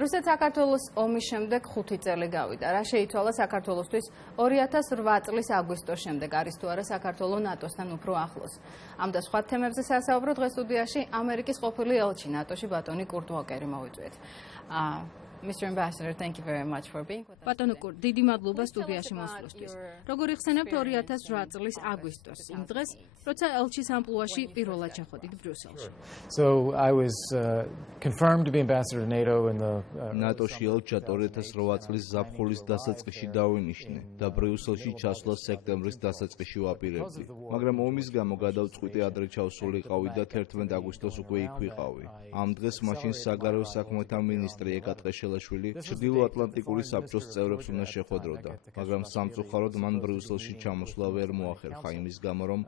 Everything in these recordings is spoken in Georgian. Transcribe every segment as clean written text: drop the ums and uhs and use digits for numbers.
რუსეთ-საქართველოს ომის შემდეგ 5 წელი გავიდა. რა შეიცვალა საქართველოსთვის 2008 წლის აგვისტოს შემდეგ არის თუ არა საქართველოს ნატოსთან უფრო ახლოს. ამ და სხვა თემებზე სასაუბრო დღეს სტუდიაში ამერიკის ყოფილი ელჩი ნატოში ბატონი კურტ ვოკერი მოვიწვიეთ. Mr. Ambassador, thank you very much for being with us. ბატონო კურტ, დიდი მადლობა სტუდიაში მოსვლისთვის. როგორ იხსენებთ 2008 წლის აგვისტოს, იმ დღეს, როცა ელჩის ამპლუაში პირველად ჩახოდით ბრიუსელში? So I was confirmed to be ambassador to NATO in the ნატოში ელჩად 2008 წლის ზაფხულის დასაწყისში დავინიშნე და ბრიუსელში ჩასვლა სექტემბრის დასაწყისში ვაპირებდი. მაგრამ ომის გამო გადავწყვიტე ადრე ჩავსულიყავი და 11 აგვისტოს უკვე იქ ვიყავი. ამ დღეს მაშინ საგარეო საქმეთა მინისტრი ეკატყეშელაშვილი ჩრდილოატლანტიკური საბჭოს წევრებს უნდა შეხვედროდა, მაგრამ სამწუხაროდ მან ბრიუსელში ჩამოსვლა ვერ მოახერხა იმის გამო, რომ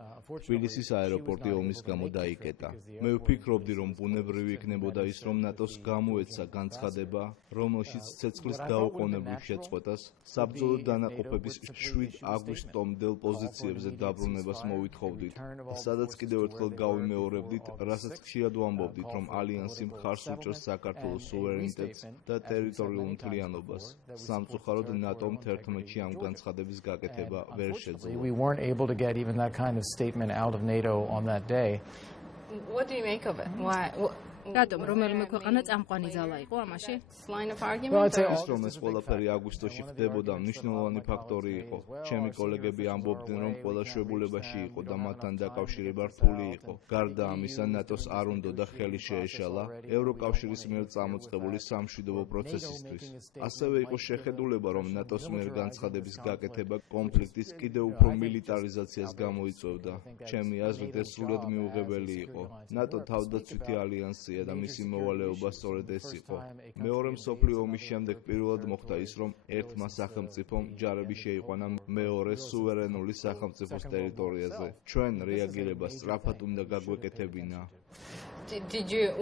თბილისის აეროპორტი ომის გამო დაიკეტა. მე ვფიქრობდი, რომ ბუნებრივი იქნებოდა ის, რომ ნატოს გამოეცა განცხადება, რომელშიც ცეცხლის გაუყოვნებლივ შეწყვეტას, საბრძოლო დანაყოფების 7 აგვისტომდელ პოზიციებზე დაბრუნებას მოვითხოვდით, სადაც კიდევ ერთხელ გავიმეორებდით, რასაც ხშირად ვამბობდით, რომ ალიანსი მხარს უჭერს საქართველოს სუვერენიტეტს და ტერიტორიულ მთლიანობას. სამწუხაროდ ნატომ 11-ში ამ განცხადების გაკეთება ვერ შეძლო. We weren't able to get even that kind of statement out of NATO on that day. What do you make of it? Why? რატომ რომელიმე ქვეყანა წამყვანი ძალა იყო ამაში? Line of argument? ის რომ ეს ყველაფერი აგვისტოში ხდებოდა, მნიშვნელოვანი ფაქტორი იყო. ჩემი კოლეგები ამბობდნენ, რომ ყველა შვებულებაში იყო და მათთან დაკავშირება რთული იყო. გარდა ამისა, ნატოს არ უნდოდა ხელი შეეშალა ევროკავშირის მიერ წამოწყებული სამშვიდობო პროცესისთვის. ასევე იყო შეხედულება, რომ ნატოს მიერ განცხადების გაკეთება კონფლიქტის კიდევ უფრო მილიტარიზაციას გამოიწვევდა. ჩემი აზრით, ეს სრულად მიუღებელი იყო. ნატო თავდაცვითი ალიანსი და მისი მოვალეობა სწორედ ეს იყო. მეორე მსოფლიო ომის შემდეგ პირველად მოხდა ის, რომ ერთმა სახელმწიფომ ჯარები შეიყვანა მეორე სუვერენული სახელმწიფოს ტერიტორიაზე. ჩვენ რეაგირება სწრაფად უნდა გაგვეკეთებინა.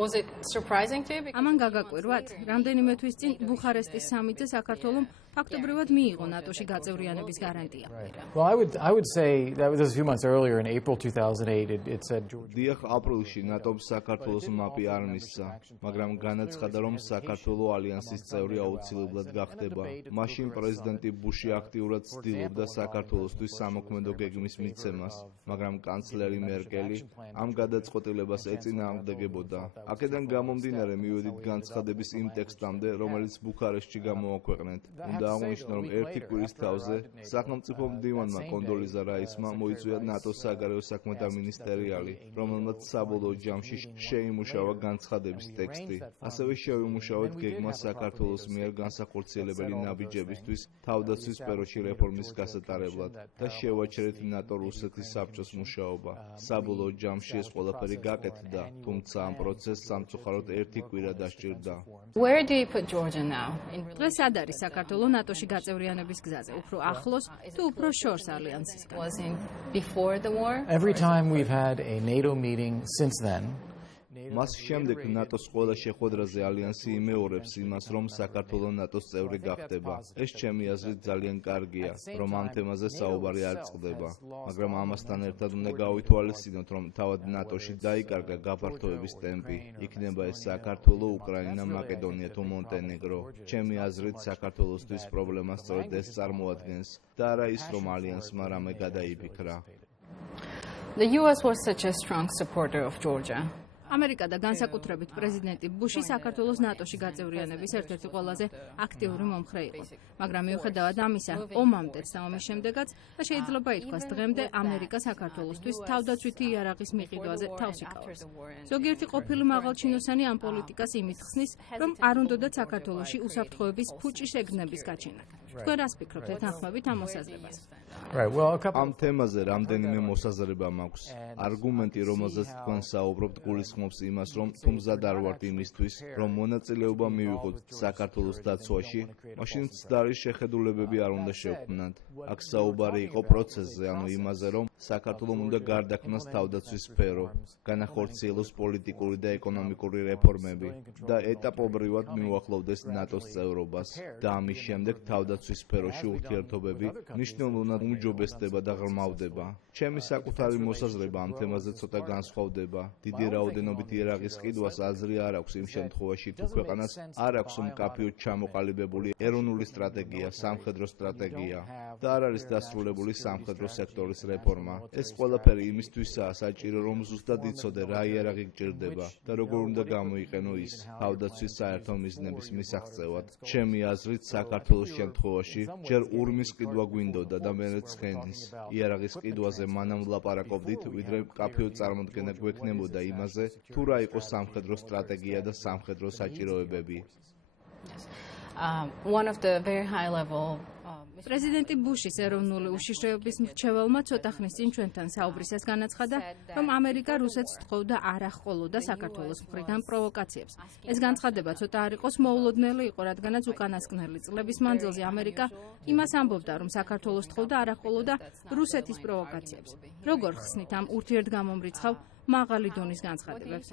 Was it surprising to you? ამან გაგაკვირვათ, რამდენიმე თვის წინ ბუხარესტის სამიტზე საქართველოს ფაქტობრივად მიიღო ნატოში გაწევრიანების გარანტია. Well, I would say that was a few months earlier in April 2008 it said დიახ, აპრილში ნატომ საქართველოს მაპი არ მისცა, მაგრამ განაცხადა, რომ საქართველოს ალიანსის წევრი აუცილებლად გახდება. მაშინ პრეზიდენტი ბუში აქტიურად ცდილობდა საქართველოსთვის სამოქმედო გეგმის მიცემას, მაგრამ კანცლერი მერკელი ამ გადაწყვეტილებას ეწინააღმდეგებოდა. აქედან გამომდინარე მივედით განცხადების იმ ტექსტამდე, რომელიც ბუქარესტში გამოაქვეყნეთ. და აღნიშნა, რომ ერთი კვირის თავზე სახელმწიფო მდივანმა კონდოლიზა რაისმა მოიწვია ნატოს საგარეო საქმეთა მინისტერიალი, რომელმაც საბოლოო ჯამში შეიმუშავა განცხადების ტექსტი. ასევე შევიმუშავეთ გეგმა საქართველოს მიერ განსახორციელებელი ნაბიჯებისთვის თავდაცვის სფეროში რეფორმის გასატარებლად და შევაჩერეთ ნატო-რუსეთის საბჭოს მუშაობა. საბოლოო ჯამში ეს ყველაფერი გაკეთდა, თუმცა ამ პროცესს სამწუხაროდ ერთი კვირა დასჭირდა. Where do you put Georgia now? დღეს სად არის საქართველოს ნატოში გაწევრიანების გზაზე, უფრო ახლოს თუ უფრო შორს ალიანსისგან? Was it before the war? every time we've had a NATO meeting since then მას შემდეგ ნატოს ყველა შეხვედრაზე ალიანსი იმეორებს იმას, რომ საქართველოს ნატოს წევრი გახდება. ეს ჩემი აზრით ძალიან კარგია, რომ ამ თემაზე საუბარი არ წყდება, მაგრამ ამასთან ერთად უნდა გავითვალისწინოთ, რომ თავად ნატოში დაიკარგა გაფართოების ტემპი. იქნება ეს საქართველოს, უკრაინა, მაკედონია თუ მონტენეგრო. ჩემი აზრით საქართველოსთვის პრობლემა სწორედ ეს წარმოადგენს და არა ის, რომ ალიანსმა რამე გადაიფიქრა. The US was such a strong supporter of Georgia. ამერიკა და განსაკუთრებით პრეზიდენტი ბუში საქართველოს ნატოში გაწევრიანების ერთ-ერთი ყველაზე აქტიური მომხრე იყო. მაგრამ მიუხედავად ამისა, ომამდე და ომის შემდეგაც შეიძლება ითქვას დღემდე ამერიკა საქართველოსთვის თავდაცვითი იარაღის მიყიდვაზე თავს იკავებს. ზოგიერთი ყოფილი მაღალჩინოსანი ამ პოლიტიკას იმით ხსნის, რომ არ უნდათ საქართველოში უსაფრთხოების ფუჭი შეგნების გაჩენა. თქვენ რას ფიქრობთ ეთანხმებით ამ მოსაზრებას? Right, well, a couple ამ თემაზე რამდენიმე მოსაზრება მაქვს. არგუმენტი, რომელზეც თქვენ საუბრობთ, გულისხმობს იმას, რომ თუ მზად არ ვართ იმისთვის, რომ მონაწილეობა მივიღოთ საქართველოს დაცვაში, მაშინ ცდარი შეხედულებები არ უნდა შევქმნათ. აქ საუბარი იყო პროცესზე, ანუ იმაზე, რომ საქართველოს უნდა გარდაქმნას თავდაცვის სფერო, განახორციელოს პოლიტიკური და ეკონომიკური რეფორმები და ეტაპობრივად მიუახლოვდეს ნატოს წევრობას და ამის შემდეგ თავდაცვის სფეროში ურთიერთობები მნიშვნელოვნად უმჯობესდება და ღრმავდება. ჩემი საკუთარი მოსაზრება ამ თემაზე ცოტა განსხვავდება. დიდი რაოდენობით იარაღის ყიდვას აზრი არ აქვს იმ შემთხვევაში, თუ ქვეყანას არ აქვს მკაფიოდ ჩამოყალიბებული ეროვნული სტრატეგია, სამხედრო სტრატეგია და არ არის დასრულებული სამხედრო სექტორის რეფორმა. ეს ყველაფერი იმისთვისაა საჭირო, რომ ზუსტად იცოდე რა იარაღი გჭირდება და როგორ უნდა გამოიყენო ის თავდაცვის საერთო მიზნების მისაღწევად. ჩემი აზრით, საქართველოს შემთხვევაში ჯერ ურმის ყიდვა გვინდოდა და მერე ცხენის. იარაღის ყიდვაზე მანამ ვლაპარაკობდით, ვიდრე მკაფიოდ წარმოდგენა გვექნებოდა იმაზე, თუ რა იყო სამხედრო სტრატეგია და სამხედრო საჭიროებები. One of the very high level პრეზიდენტი ბუშის ეროვნული უშიშროების მრჩეველმა ცოტა ხნის წინ ჩვენთან საუბრისას განაცხადა, რომ ამერიკა რუსეთს თხოვდა არ აღყოლოდა საქართველოს მხრიდან პროვოკაციებს. ეს განცხადება ცოტა არ იყოს მოულოდნელი იყო, რადგანაც უკანასკნელი წლების მანძილზე ამერიკა იმას ამბობდა, რომ საქართველოს თხოვდა არ აღყოლოდა რუსეთის პროვოკაციებს. როგორ ხსნით ამ ურთიერთგამომრიცხავ მაღალი დონის განცხადებებს?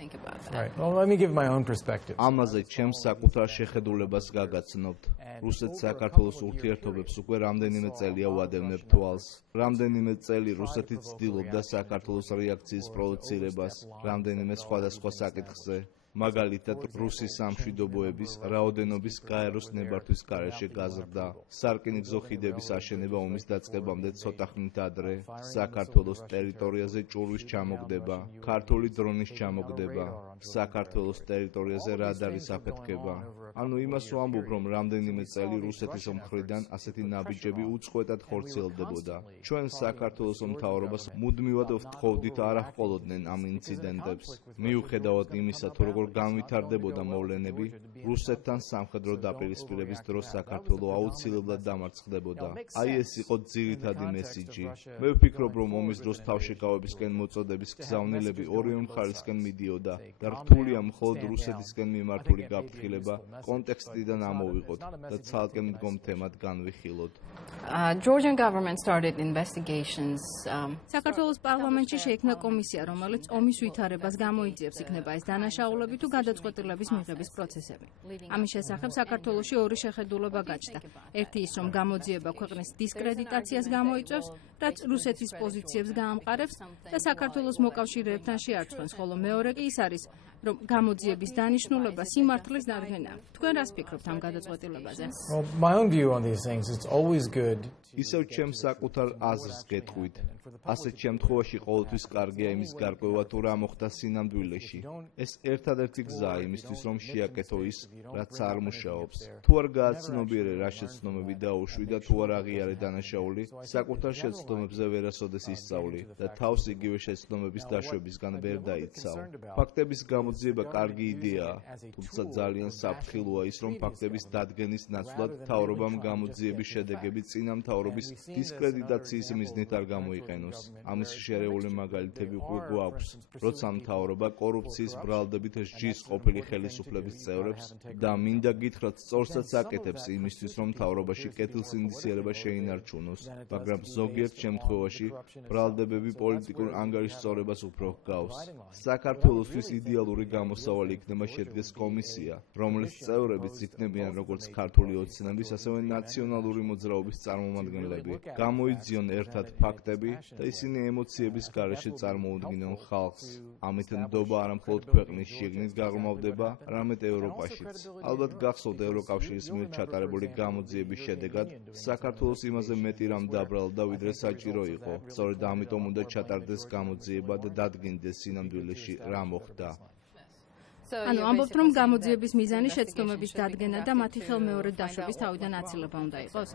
Right. Well, let me give my own perspective. ამაზე ჩემს საკუთარ შეხედულებას გაგაცნობთ. რუსეთ-საქართველოს ურთიერთობებს უკვე რამდენიმე წელია ვადევნებ თვალს. რამდენიმე წელი რუსეთი ცდილობდა საქართველოს რეაქციის პროვოცირებას რამდენიმე სხვადასხვა საკითხზე. მაგალითად, რუსის სამშვიდობოების რაოდენობის გაეროს ნებართვის გარეშე გაზრდა. სარკინიგზო ხიდების აშენება ომის დაწყებამდე ცოტა ხნით ადრე, საქართველოს ტერიტორიაზე ჭურვის ჩამოგდება, ქართული დრონის ჩამოგდება, საქართველოს ტერიტორიაზე რადარის აფეთქება. ანუ იმას ვამბობ, რომ რამდენიმე წელი რუსეთის მხრიდან ასეთი ნაბიჯები უწყვეტად ხორციელდებოდა. ჩვენ საქართველოს მთავრობას მუდმივად ვთხოვდით არ აღყოლოდნენ ამ ინციდენტებს. მიუხედავად იმისა, თუ როგორ განვითარდებოდა მოვლენები, რუსეთთან სამხედრო დაპირისპირების დროს საქართველო აუცილებლად დამარცხდებოდა. აი ეს იყო ძირითადი მესიჯი. მე ვფიქრობ, რომ ომის დროს თავშეკავებისკენ მოწოდების გზავნილები ორივე მხარისკენ მიდიოდა და რთულია მხოლოდ რუსეთისკენ მიმართული გაფრთხილება კონტექსტიდან ამოვიღოთ და ცალკე მდგომ თემად განვიხილოთ. Georgian government started investigations. საქართველოს პარლამენტში შეიქმნა კომისია, რომელიც ომის ვითარებას გამოიწვევს, იქნება ეს დანაშაულები თუ გადაწყვეტილების მიღების პროცესები. ამის შესახებ საქართველოში ორი შეხედულება გაჩნდა. ერთი ის, რომ გამოძიება ქვეყნის დისკრედიტაციას გამოიწვევს, რაც რუსეთის პოზიციებს გაამყარებს და საქართველოს მოკავშირეებთან შეარჩევს, ხოლო მეორე კი ის არის, რომ გამოძიების დანიშნულება სიმართლის დადგენაა. თქვენ რას ფიქრობთ ამ გადაწყვეტილებაზე? Well, my own view on these things, it's always good. ისევ ჩემს საკუთარ აზრს გეტყვით. ასეთ შემთხვევაში ყოველთვის კარგია იმის გარკვევა, თუ რა მოხდა სინამდვილეში. ეს ერთადერთი გზაა იმისთვის, რომ შეაკეთო ის, რაც არ მუშაობს. თუ არ გააცნობიერე რა შეცდომები დაუშვი და თუ არ აღიარე დანაშაული, საკუთარ შეცდომებზე ვერასოდეს ისწავლი და თავს იგივე შეცდომების დაშვებისგან ვერ დაიცავ. ფაქტების გამოძიება კარგი იდეაა, თუმცა ძალიან საფრთხილოა ის, რომ ფაქტების დადგენის ნაცვლად მთავრობამ გამოძიების შედეგები წინა მთავრობის დისკრედიტაციის მიზნით არ გამოიყენოს. ამის შერეული მაგალითები უკვე გვაქვს, როცა მთავრობა კორუფციის ბრალდებით სჯის ყოფილი ხელისუფლების წევრებს და მინდა გითხრათ, სწორსაც აკეთებს იმისთვის, რომ მთავრობაში კეთილსინდისიერება შეინარჩუნოს, მაგრამ ზოგიერთ შემთხვევაში ბრალდებები პოლიტიკურ ანგარიშსწორებას უფრო ჰგავს. საქართველოსთვის იდეალური გამოსავალი იქნება შედგეს კომისია, რომლის წევრებიც იქნებიან როგორც ქართული ოცნების, ასევე ნაციონალური მოძრაობის წარმომადგენლები. გამოიძიონ ერთად ფაქტები და ისინი ემოციების გარეშე წარმოუდგინონ ხალხს. ამით ნდობა არა მხოლოდ ქვეყნის შიგნით გაღრმავდება, არამედ ევროპაშიც. ალბათ გახსოვთ ევროკავშირის მიერ ჩატარებული გამოძიების შედეგად საქართველოს იმაზე მეტი რამ დაბრალდა, ვიდრე საჭირო იყო. სწორედ ამიტომ უნდა ჩატარდეს გამოძიება და დადგინდეს სინამდვილეში რა მოხდა. ანუ ამბობთ, რომ გამოძიების მიზანი შეცდომების დადგენა და მათი ხელმეორედ დაშვების თავიდან აცილება უნდა იყოს?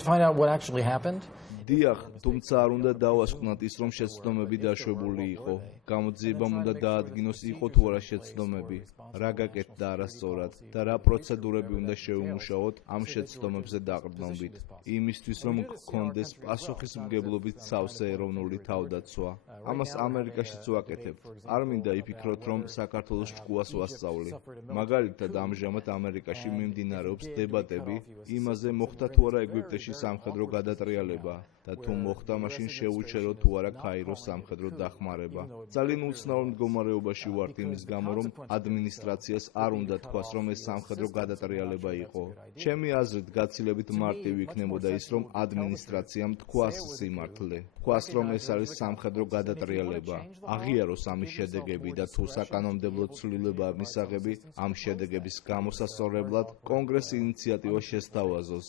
To find out what actually happened. დიახ, თუმცა არ უნდა დავასკვნათ ის, რომ შეცდომები დაშვებული იყო. გამოძიებამ უნდა დაადგინოს იყო თუ არა შეცდომები, რა გაკეთდა არასწორად და რა პროცედურები უნდა შეუმუშაოთ ამ შეცდომებზე დაყრდნობით. იმისთვის, რომ გქონდეს პასუხისმგებლობით სავსე ეროვნული თავდაცვა. ამას ამერიკაშიც ვაკეთებთ. არ მინდა იფიქროთ, რომ საქართველოს ჭკუას ვასწავლი. მაგალითად, ამჟამად ამერიკაში მიმდინარეობს დებატები იმაზე, მოხდა თუ არა ეგვიპტეში სამხედრო გადატრიალება. და თუ მოხდა, მაშინ შეუჩერო თუ არა ქაიროს სამხედრო დახმარება. ძალიან უცნაურ მდგომარეობაში ვართ იმის გამო, რომ ადმინისტრაციას არ უნდა თქვას, რომ ეს სამხედრო გადატრიალება იყო. ჩემი აზრით, გაცილებით მარტივი იქნებოდა ის, რომ ადმინისტრაციამ თქვას სიმართლე. თქვას, რომ ეს არის სამხედრო გადატრიალება. აღიაროს ამის შედეგები და თუ საკანონმდებლო ცვლილებაა მისაღები, ამ შედეგების გამოსასწორებლად კონგრესი ინიციატივა შესთავაზოს.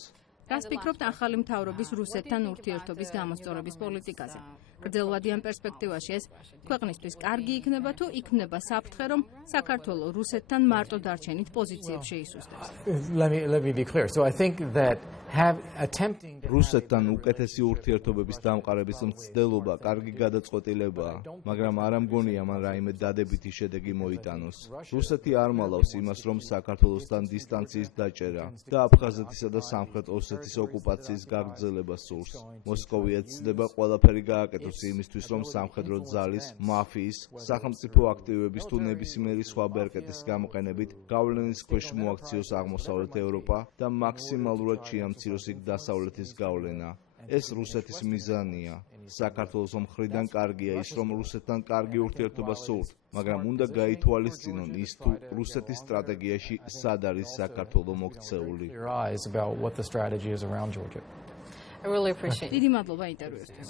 რას ფიქრობთ ახალი მთავრობის რუსეთთან ურთიერთობის გამოსწორების პოლიტიკაზე? გრძელვადიან პერსპექტივაში ეს ქვეყნისთვის კარგი იქნება თუ იქნება საფრთხე, რომ საქართველო რუსეთთან მარტო დარჩენით პოზიციებს შეისუსტებს? Let me be clear. So I think that attempting რუსეთთან უკეთესი ურთიერთობების დამყარების მცდელობა კარგი გადაწყვეტილებაა, მაგრამ არ ამგონია მან რაიმე დადებითი შედეგი მოიტანოს. რუსეთი არ მალავს იმას, რომ საქართველოსთან დისტანციის დაჭერა და აფხაზეთისა და სამხრეთ ოსეთის ოკუპაციის გაგრძელება სურს. მოსკოვი ეცდება ყველაფერი გააკეთოს იმისთვის, რომ სამხედრო ძალის, მაფიის, სახელმწიფო აქტივების თუ ნებისმიერი სხვა ბერკეტის გამოყენებით გავლენის ქვეშ მოაქციოს აღმოსავლეთ ევროპა და მაქსიმალურად შეამციროს იქ დასავლეთის გავლენა. ეს რუსეთის მიზანია. საქართველოს მხრიდან კარგია ის, რომ რუსეთთან კარგი ურთიერთობა სურთ, მაგრამ უნდა გაითვალისწინონ ის, თუ რუსეთის სტრატეგიაში სად არის საქართველო მოქცეული. I really appreciate it. დიდი მადლობა ინტერვიუსთვის.